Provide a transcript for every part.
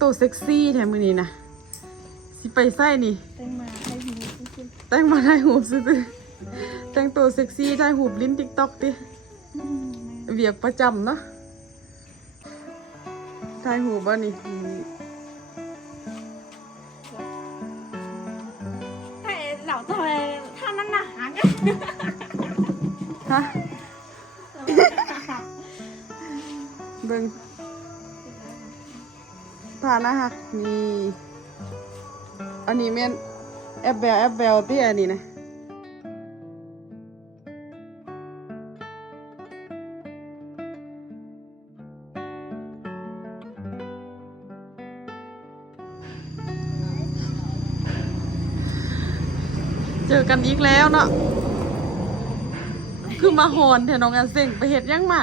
ตัวเซ็กซี่แถมมือนี้นะสิไปไส้นี่แต่งมาได้หูซื้อแต่งตัวเซ็กซี่ได้หูลิ้นติ๊กต็อกดิเวียกประจำเนาะได้หูบ้านี่老赵哎，他那哪个？ ฮะเบิ่งผ่านะฮะมีอันนี้แม่นแอปเบลที่อันนี้นะเจอกันอีกแล้วเนาะคือมาหอนแถวน้องอันเซ็งไปเฮ็ดยังมา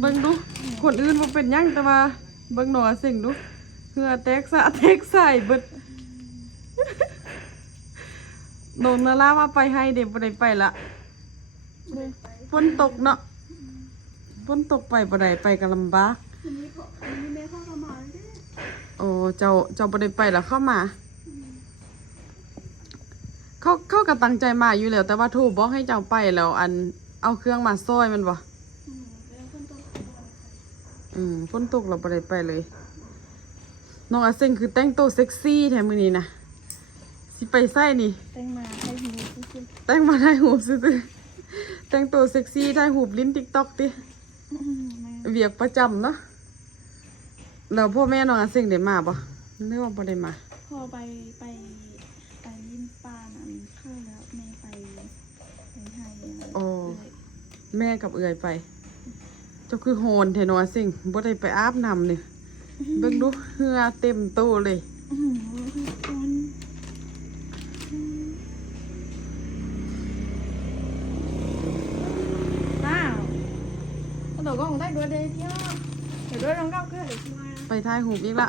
เบิ่งดูคนอื่นบ่เป็นยังแต่ว่าเบิ่งน้องอันเซ็งดูเหือแตกสะแตกใส่เบิดโดนนาลาว่าไปให้เด็กบ่ได้ไปละฝนตกเนาะฝนตกไปบ่ได้ไปก็ลำบากโอ้เจ้าบ่ได้ไปแล้วเข้ามาเขาก็ตั้งใจมาอยู่แล้วแต่ว่าโทรบอกให้เจ้าไปแล้วอันเอาเครื่องมาซอยมันบ่ฝนตกเราบ่ได้ไปเลยน้องอาเซงคือแต่งตัวเซ็กซี่แถมมือนี้นะสิไปไส้นี่แต่งมาได้หูซื้อแต่งตัวเซ็กซี่ได้หูลิ้นติ๊กต็อกดิเวียกประจำเนาะแล้วพ่อแม่น้องอาเซงได้มาบ่นึกว่าบ่ได้มาพ่อไปลิ้นปลานั่นเข้าแล้วแม่ไปไทยโอ้แม่กับเอื่อยไปเจ้าคือโหนเทนอสิ่งบ่ได้ไปอาบน้ำเนี่ยเบิ่งดูเหือเต็มโตเลยอ้าวกระโดดก็คงได้ด้วยเดียวเดี๋ยวด้วยน้องก้าวขึ้นเดี๋ยวชิมาไปถ่ายหูปอีกละ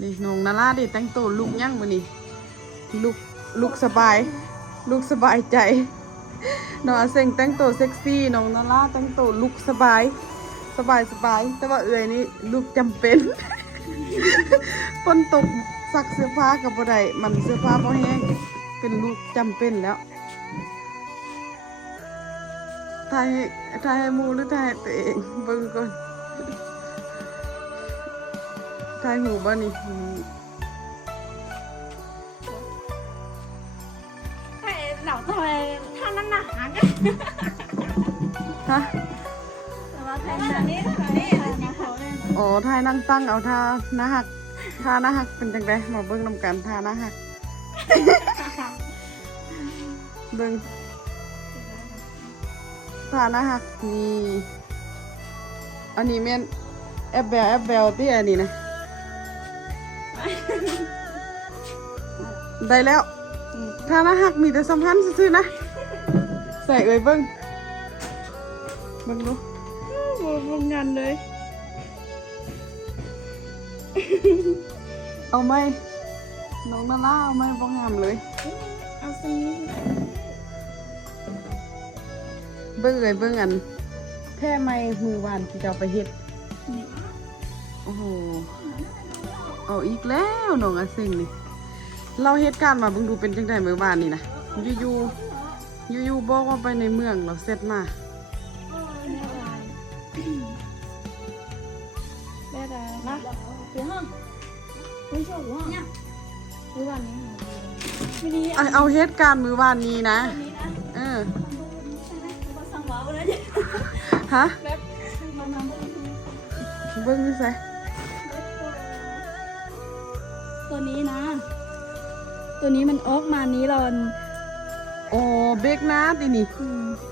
นี่น้องนาราดิแต่งตัวลุกยั่งมื้อนี้ลุกสบายใจน้องอาเซ็งแต่งตัวเซ็กซี่น้องนาราแต่งตัวลุกสบายแต่ว่าเอื่อยนี่ลุกจำเป็นฝนตกซักเสื้อผ้ากับบ่ได้มันเสื้อผ้าบ่แห้งเป็นลุกจำเป็นแล้วถ่ายให้หมู่หรือถ่ายให้ตัวเองเบิ่งก่อนถ่ายหูบ่นี่老赵哎，他那哪个？ฮะอ๋อถ่ายนั่งตั้งเอาท่าหน้าหักเป็นจังไดมาเบิ่งนำกันท่าหน้าหักเบิ่งท่าหน้าหักมีอันนี้แม่นแอปเบลที่อันนี้นะได้แล้วท่าหน้าหักมีแต่สัมพันธ์ซื่อๆนะใส่เอ่ยเบิ่งดูโรงงานเลยเอาไหมน้องนาราเอาไหมบ้องงามเลยเอาสิเบิ่งเลยเบิ่งอันแค่ไม่มือวานที่เราไปเฮ็ดโอ้โหเอาอีกแล้วน้องอาซิงนี่เราเหตุการณ์มาเบิ่งดูเป็นจังไดมื้อวานนี่นะอยู่บอกว่าไปในเมืองเราเสร็จมา那别弄，没效果。มื้อวานนี้ไม่ดีเอาเหตุการณ์มื้อวานนี้นะฮะเบิ่งดิใส่ตัวนี้นะตัวนี้มันออกมานี้เราโอ้เบรกนะตินี่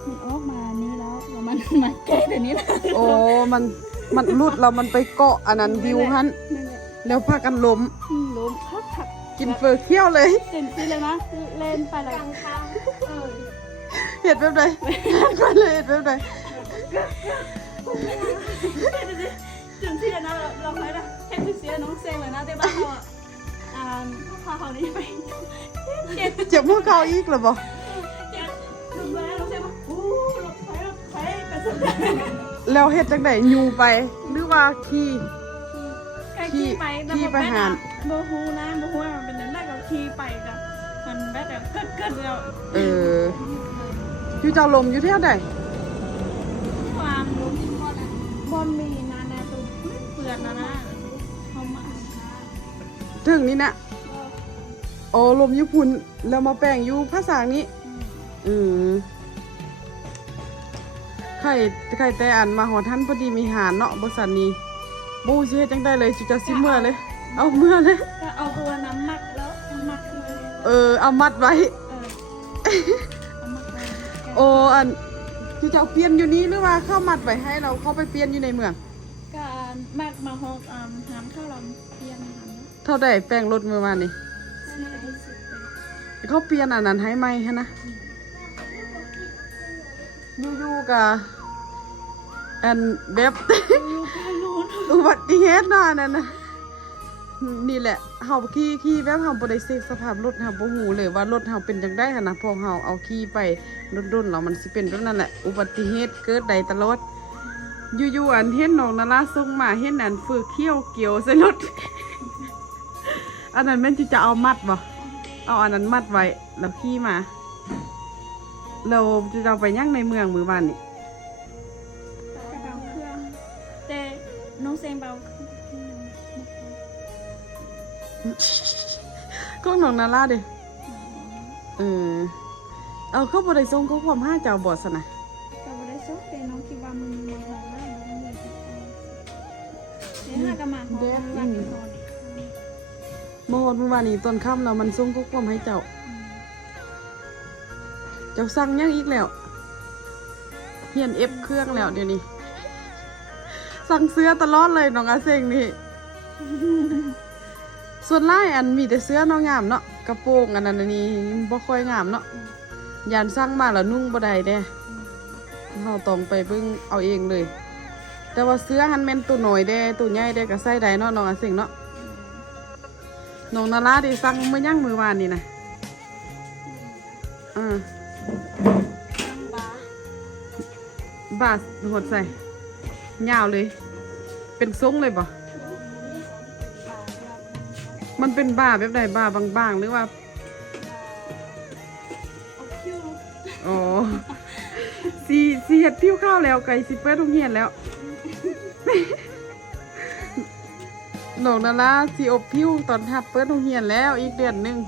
มันออกมานี้แล้วมันมาแก้ตัวนี้แล้วโอ้มันรุดเรามันไปเกาะอันนั้นวิวฮั่นแล้วพากันล้มพักกินเฟอร์เคี้ยวเลยเต็มที่เลยนะเล่นไปเลยเห็ดแบบใดไปเลยเห็ดแบบใดถึงที่แล้วนะเราไปนะแค่เสียน้องเซงเลยนะแต่บ้านเราพาเขานี้ไปเจ็บพวกเขาอีกหรือเปล่าลงไปน้องเซงว่าโอ้ลงไปไปสุด แล้วเฮ็ดจังได๋ยูไปหรือว่าขี่ ขี่ไป ขี่ไปหาด บ่ฮู้นะบ่ฮู้ว่ามันเป็นนั่นได้ก็ขี่ไปก็มันแบบเกิดแล้ว อยู่เจ้าลมอยู่แถวใด ความรู้ที่บ่มีนาแนตุเปลือนนะเขามา ถึงนี่นะโอ้ลมอยู่พุ่นแล้วมาแป้งอยู่ภาษานี้ไข่แต่อันมาหอท่านพอดีมีหารเนาะบ่ซันนี้บ่สิเฮ็ดจังได๋เลยสิจะสิเมื่อเลย เอาเมื่อเลย ก็เอาตัวน้ำมัดแล้วมัดเลย เอามัดไว้ เอามัดไว้ โอ้อันที่เจ้าเปลี่ยนอยู่นี้หรือว่าเข้ามัดไว้ให้เราเข้าไปเปลี่ยนอยู่ในเมือง ก็มัดมาหกหามข้าวลำเพียนหาม เท่าใดแป้งรถเมื่อวานนี่ 10 เขาเปลี่ยนอันนั้นให้ไหมฮะนะอยู่ๆกับอันแบบ อุบัติเหตุเนาะอันนั่นนะนี่แหละเฮาขี่แบบเฮาบ่ได้เช็คสภาพรถเฮาบ่ฮู้เลยว่ารถเฮาเป็นจังได๋หั่นนะพอเฮาเอาขี่ไปรุ่นๆแล้วมันสิเป็นแบบนั้นแหละอุบัติเหตุเกิดได้ตลอดอยู่ๆอันเห็นน้องนาราส่งมาเห็นอันฝึกเขี้ยวเกี่ยวใส่รถ อันนั้นแม่นสิจะเอามัดบ่เอาอันนั้นมัดไว้แล้วขี่มาเราจะเอาไปย่างในเมืองมื้อวานนี่ กระเบาเครื่องแต่น้องเซงเบา ก็น้องนาราเด้เอาเขาบ่ได้ส่งข้อความหาเจ้าบ่ซะนะ ก็บ่ได้ซกแต่น้องคิดว่ามันมาหอมแล้วมันมีแต่ห้ากะมาหอมรักนอน เมื่อวานนี้ตอนค่ำแล้วมันส่งข้อความให้เจ้าสั่งยังอีกแล้วเฮียนเอฟเครื่องแล้วเดี๋ยวนี้สั่งเสื้อตลอดเลยน้องอาเซงนี่ ส่วนไล่อันมีแต่เสื้อน้องงามเนาะกระโปรงอันนั้นอันนี้บ่ค่อยงามเนาะยานสั่งมาแล้วนุ่งบ่ได้เด้เราต้องไปเบิ่งเอาเองเลย แต่ว่าเสื้อหันแม่นตัวน้อยเด้ตัวใหญ่เด้ก็ใส่ได้เนาะน้องอาเซงเนาะน้องนาราที่สั่งมื้อย่างมื้อวานนี่นะบาสหดใส่ยาวเลยเป็นทรงเลยบ่มันเป็นบ่าแบบใดบ่าบางๆหรือว่าอ๋อสีเฮ็ดผิวข้าวแล้วไก่สิเปิดโรงเรียนแล้วน้องนาราสิอบผิวตอนทับเปิดโรงเรียนแล้วอีกเดือนนึง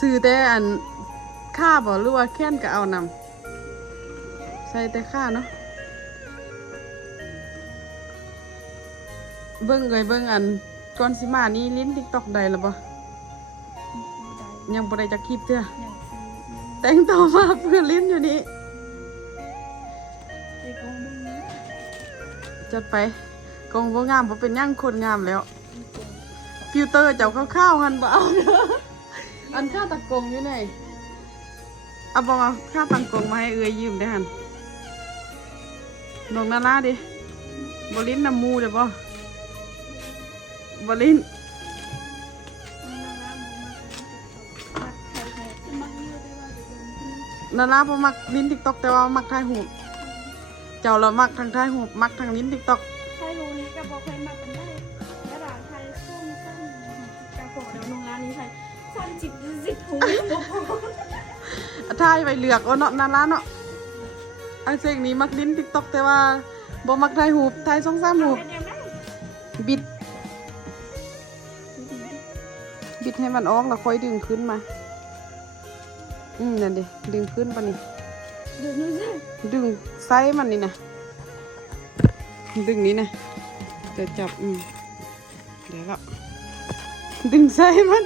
ซื้อแต่อันค่าบ่หรือว่าแค่นก็เอานำใส่แต่ค่าเนาะเบิ่งอันก่อนสิมานี่ลิ้น TikTok ได้แล้วบ่ยังบ่ได้จักคลิปเด้อแต่งต่อมาเพื่อลิ้นอยู่นี่จัดไปกองบ่งามบ่เป็นหยังคนงามแล้วฟิลเตอร์เจ้าข้าวๆหั่นบ่เอาเด้ออันค่าตะกงอยู่ไหนเอาบอกเอาค่าตังกงมาให้เอื้อยยืมได้หันน้องนาราดิบลิ้นน้ำมูเดี๋ยวบลิ้นนาราบ่มักลิ้น TikTok แต่ว่ามักถ่ายรูปเจ้าเรามักทางถ่ายรูปมักทางลิ้น TikTok ไทยรู้นี้ก็บอกเคยมาเป็นได้กระดาษไทยส้มกระโปรงเดี๋ยวโรงงานนี้ไทยสั้นจิตหู ถ่ายไปเหลือกเนาะนาราเนาะไอ้เสกนี้มักลิ้น TikTok แต่ว่าบ่มักถ่ายรูปถ่าย2-3รูปบิดให้มันออกแล้วค่อยดึงขึ้นมานั่นดิดึงขึ้นปะนี่ดึงไซส์มันนี่นะดึงนี้นะจะจับเดี๋ยวแล้วดึงไซส์มัน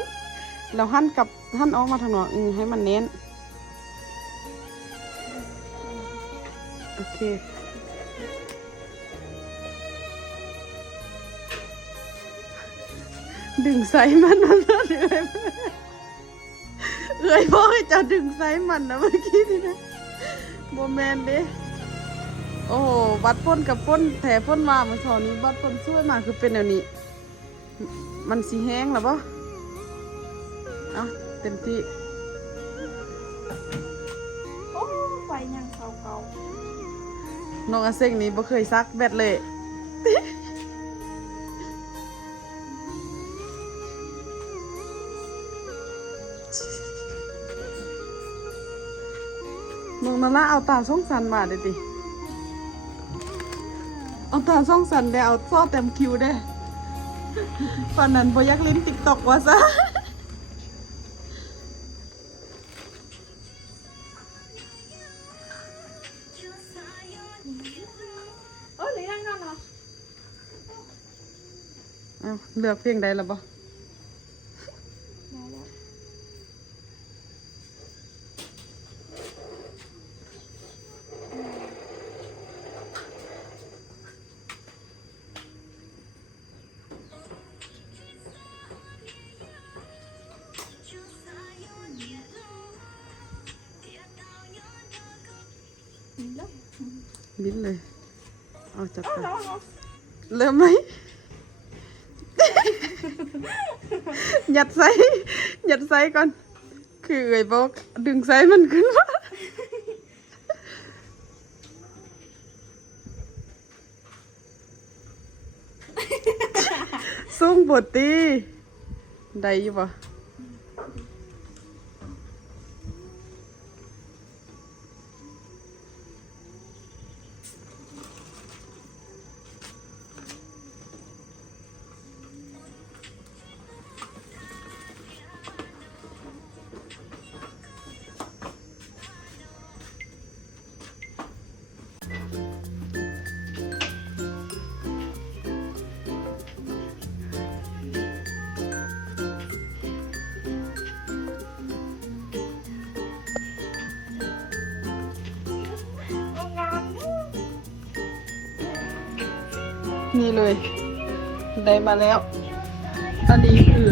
แล้วหั่นออกมาทางนอกให้มันเน้นโอเคดึงไซส์มันเอ้ยพ่อให้เจ้าดึงไซส์มันนะเมื่อกี้นี่นะโมแมนเด้โอ้โหบัดพ่นกับพ่นแถพ่นมาเมื่อเช้านี้บัดพ่นช่วยมาคือเป็นแบบนี้มันสีแห้งหรอปะเอาเต็มที่ โอ้ไฟยังเก่า น้องอาเซ็งนี้บ่เคยซักแบตเลย น้องนาราเอาตาส่องสันมาเด้ติเอาตาส่องสันได้เอาซ้อเต็มคิวได้ปานนั้นบ่อยากเล่น TikTok ว่าซะ โอ้ยหรือยังนอนเหรอ เอาเลือกเพลงใดล่ะบ่ ได้แล้ว ลิ้นเลย เอาจับไป เอา เริ่มไหม หยัดไซหยัดไซก่อน คือเอ่ยบอกดึงไซมันขึ้นมา สูงบทตีได้อยู่ปะนี่เลย ได้มาแล้ว อันนี้คือ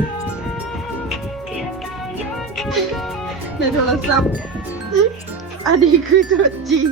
ในโทรศัพท์ อันนี้คือตัวจริง